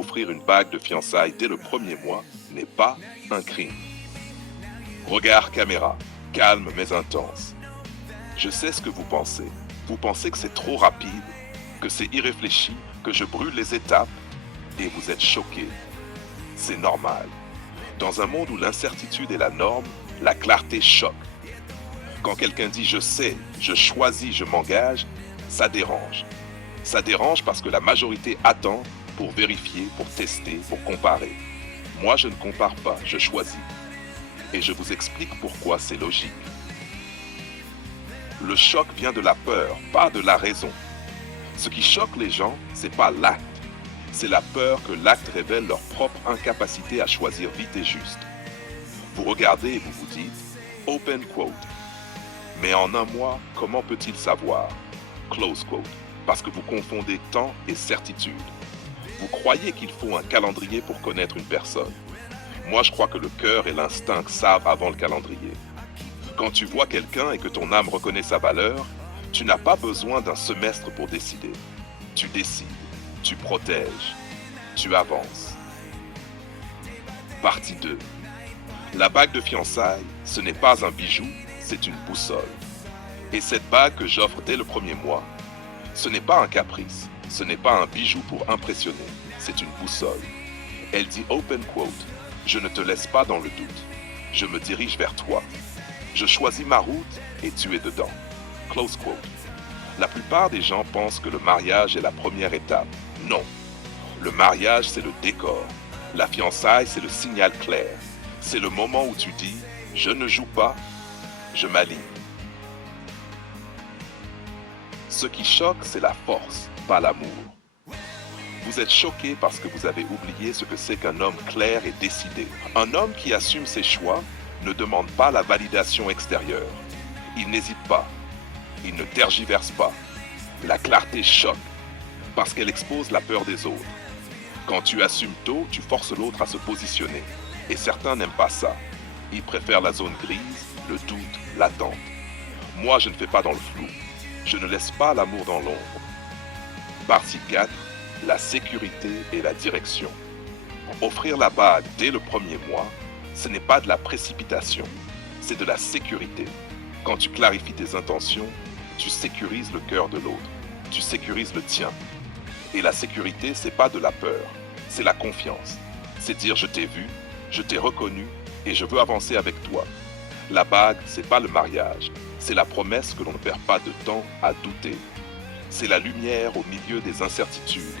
offrir une bague de fiançailles dès le premier mois n'est pas un crime. Regard caméra, calme mais intense. Je sais ce que vous pensez. Vous pensez que c'est trop rapide, que c'est irréfléchi, que je brûle les étapes et vous êtes choqué. C'est normal. Dans un monde où l'incertitude est la norme, la clarté choque. Quand quelqu'un dit « je sais, je choisis, je m'engage », ça dérange. Ça dérange parce que la majorité attend pour vérifier, pour tester, pour comparer. Moi, je ne compare pas, je choisis. Et je vous explique pourquoi c'est logique. Le choc vient de la peur, pas de la raison. Ce qui choque les gens, c'est pas l'acte. C'est la peur que l'acte révèle leur propre incapacité à choisir vite et juste. Vous regardez et vous vous dites « open quote ». Mais en un mois, comment peut-il savoir? Close quote. Parce que vous confondez temps et certitude. Vous croyez qu'il faut un calendrier pour connaître une personne. Moi, je crois que le cœur et l'instinct savent avant le calendrier. Quand tu vois quelqu'un et que ton âme reconnaît sa valeur, tu n'as pas besoin d'un semestre pour décider. Tu décides, tu protèges, tu avances. Partie 2. La bague de fiançailles, ce n'est pas un bijou, c'est une boussole. Et cette bague que j'offre dès le premier mois, ce n'est pas un caprice, ce n'est pas un bijou pour impressionner, c'est une boussole. Elle dit open quote, je ne te laisse pas dans le doute, je me dirige vers toi. Je choisis ma route et tu es dedans. Close quote. La plupart des gens pensent que le mariage est la première étape. Non. Le mariage, c'est le décor. La fiançaille, c'est le signal clair. C'est le moment où tu dis « je ne joue pas, je m'aligne ». Ce qui choque, c'est la force, pas l'amour. Vous êtes choqué parce que vous avez oublié ce que c'est qu'un homme clair et décidé. Un homme qui assume ses choix ne demande pas la validation extérieure. Il n'hésite pas. Il ne tergiverse pas. La clarté choque parce qu'elle expose la peur des autres. Quand tu assumes tôt, tu forces l'autre à se positionner. Et certains n'aiment pas ça. Ils préfèrent la zone grise, le doute, l'attente. Moi, je ne fais pas dans le flou. Je ne laisse pas l'amour dans l'ombre. Partie 4. La sécurité et la direction. Offrir la bague dès le premier mois, ce n'est pas de la précipitation, c'est de la sécurité. Quand tu clarifies tes intentions, tu sécurises le cœur de l'autre, tu sécurises le tien. Et la sécurité, c'est pas de la peur, c'est la confiance. C'est dire je t'ai vu, je t'ai reconnu et je veux avancer avec toi. La bague, c'est pas le mariage, c'est la promesse que l'on ne perd pas de temps à douter. C'est la lumière au milieu des incertitudes